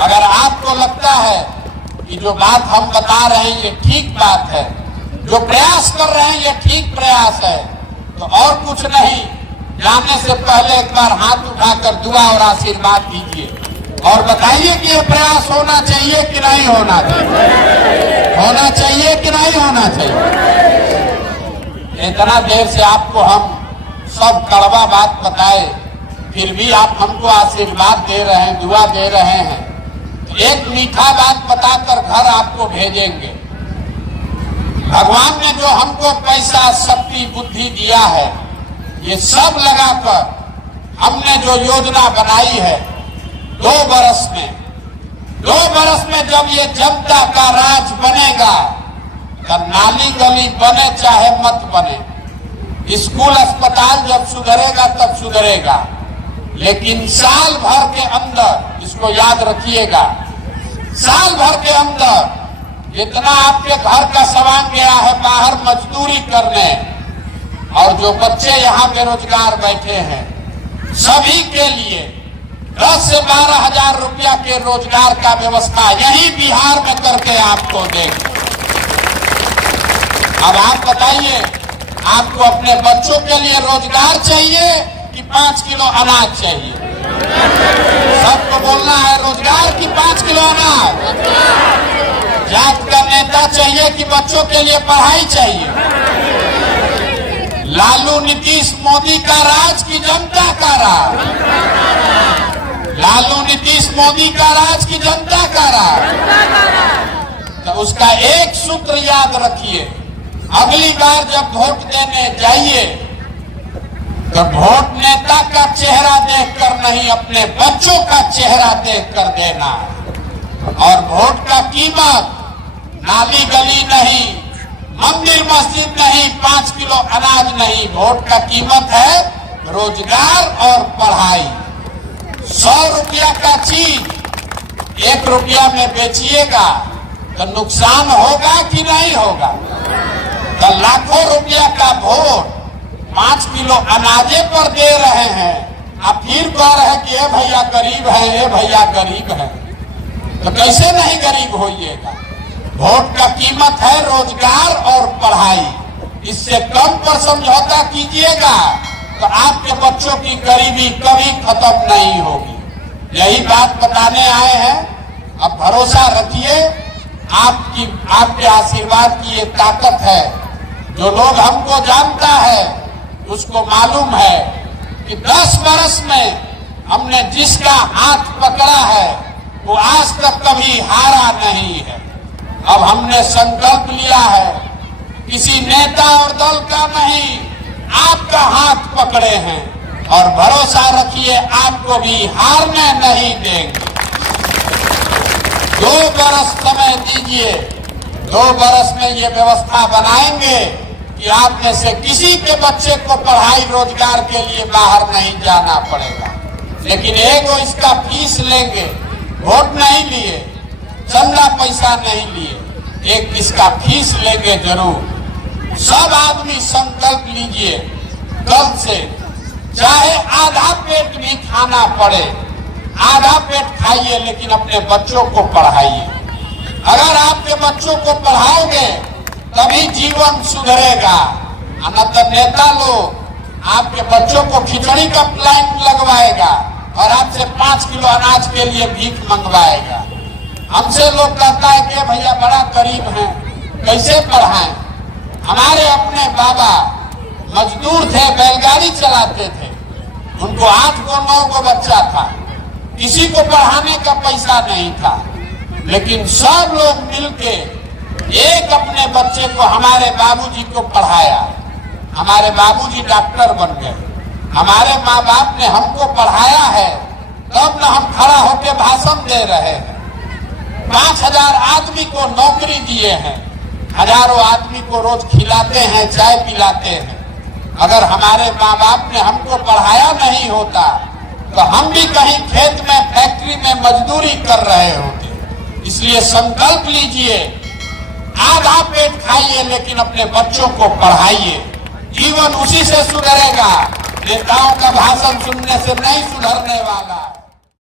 अगर आपको लगता है कि जो बात हम बता रहे हैं ये ठीक बात है, जो प्रयास कर रहे हैं ये ठीक प्रयास है, तो और कुछ नहीं, जाने से पहले एक बार हाथ उठाकर दुआ और आशीर्वाद दीजिए और बताइए कि ये प्रयास होना चाहिए कि नहीं होना चाहिए, होना चाहिए कि नहीं होना चाहिए। इतना देर से आपको हम सब कड़वा बात बताए, फिर भी आप हमको आशीर्वाद दे रहे हैं, दुआ दे रहे हैं, तो एक मीठा बात बताकर घर आपको भेजेंगे। भगवान ने जो हमको पैसा, शक्ति, बुद्धि दिया है, ये सब लगाकर हमने जो योजना बनाई है 2 बरस में जब ये जनता का राज बनेगा, तो नाली गली बने चाहे मत बने, स्कूल अस्पताल जब सुधरेगा तब सुधरेगा, लेकिन साल भर के अंदर, इसको याद रखिएगा, साल भर के अंदर जितना आपके घर का सामान गया है बाहर मजदूरी करने, और जो बच्चे यहाँ बेरोजगार बैठे हैं, सभी के लिए 10 से 12 हजार रुपया के रोजगार का व्यवस्था यही बिहार में करके आपको देंगे। अब आप बताइए, आपको अपने बच्चों के लिए रोजगार चाहिए कि 5 किलो अनाज चाहिए? सबको बोलना है रोजगार कि 5 किलो अनाज? जात का नेता चाहिए कि बच्चों के लिए पढ़ाई चाहिए? लालू नीतीश मोदी का राज की जनता का राज? लालू नीतीश मोदी का राज की जनता का राज? तो उसका एक सूत्र याद रखिए, अगली बार जब वोट देने जाइए तो वोट नेता का चेहरा देखकर नहीं, अपने बच्चों का चेहरा देखकर देना। और वोट का कीमत नाली गली नहीं, मंदिर मस्जिद नहीं, 5 किलो अनाज नहीं, वोट का कीमत है रोजगार और पढ़ाई। 100 रुपया का चीज 1 रुपया में बेचिएगा तो नुकसान होगा कि नहीं होगा? तो लाखों रुपया का वोट 5 किलो अनाजे पर दे रहे हैं, अब फिर कह रहे हैं कि ये भैया गरीब है, ये भैया गरीब है, तो कैसे नहीं गरीब होइएगा? वोट का कीमत है रोजगार और पढ़ाई, इससे कम पर समझौता कीजिएगा तो आपके बच्चों की गरीबी कभी खत्म नहीं होगी। यही बात बताने आए हैं। अब भरोसा रखिए, आपके आशीर्वाद की ये ताकत है। जो लोग हमको जानता है उसको मालूम है कि 10 बरस में हमने जिसका हाथ पकड़ा है वो आज तक कभी हारा नहीं है। अब हमने संकल्प लिया है, किसी नेता और दल का नहीं, आपका हाथ पकड़े हैं, और भरोसा रखिए आपको भी हारने नहीं देंगे। 2 बरस समय दीजिए, 2 बरस में ये व्यवस्था बनाएंगे कि आप में से किसी के बच्चे को पढ़ाई रोजगार के लिए बाहर नहीं जाना पड़ेगा। लेकिन एगो इसका फीस लेंगे, वोट नहीं लिए, चंदा पैसा नहीं लिए, एक इसका फीस लेंगे जरूर। सब आदमी संकल्प लीजिए, कल से चाहे आधा पेट भी खाना पड़े, आधा पेट खाइए, लेकिन अपने बच्चों को पढ़ाइए। अगर आपके बच्चों को पढ़ाओगे तभी जीवन सुधरेगा। न तो नेता लोग आपके बच्चों को खिचड़ी का प्लान लगवाएगा और आपसे 5 किलो अनाज के लिए भीख मंगवाएगा। हमसे लोग कहता है कि भैया बड़ा गरीब हैं, कैसे पढ़ाएं? हमारे अपने बाबा मजदूर थे, बैलगाड़ी चलाते थे, उनको 8 को 9 को बच्चा था, किसी को पढ़ाने का पैसा नहीं था, लेकिन सब लोग मिलके एक अपने बच्चे को, हमारे बाबूजी को पढ़ाया। हमारे बाबूजी डॉक्टर बन गए, हमारे माँ बाप ने हमको पढ़ाया है, तब न हम खड़ा होकर भाषण दे रहे हैं। 5000 आदमी को नौकरी दिए हैं, हजारों आदमी को रोज खिलाते हैं, चाय पिलाते हैं। अगर हमारे माँ बाप ने हमको पढ़ाया नहीं होता तो हम भी कहीं खेत में, फैक्ट्री में मजदूरी कर रहे होते। इसलिए संकल्प लीजिए, आधा पेट खाइए लेकिन अपने बच्चों को पढ़ाइए, जीवन उसी से सुधरेगा। नेताओं का भाषण सुनने से नहीं सुधरने वाला।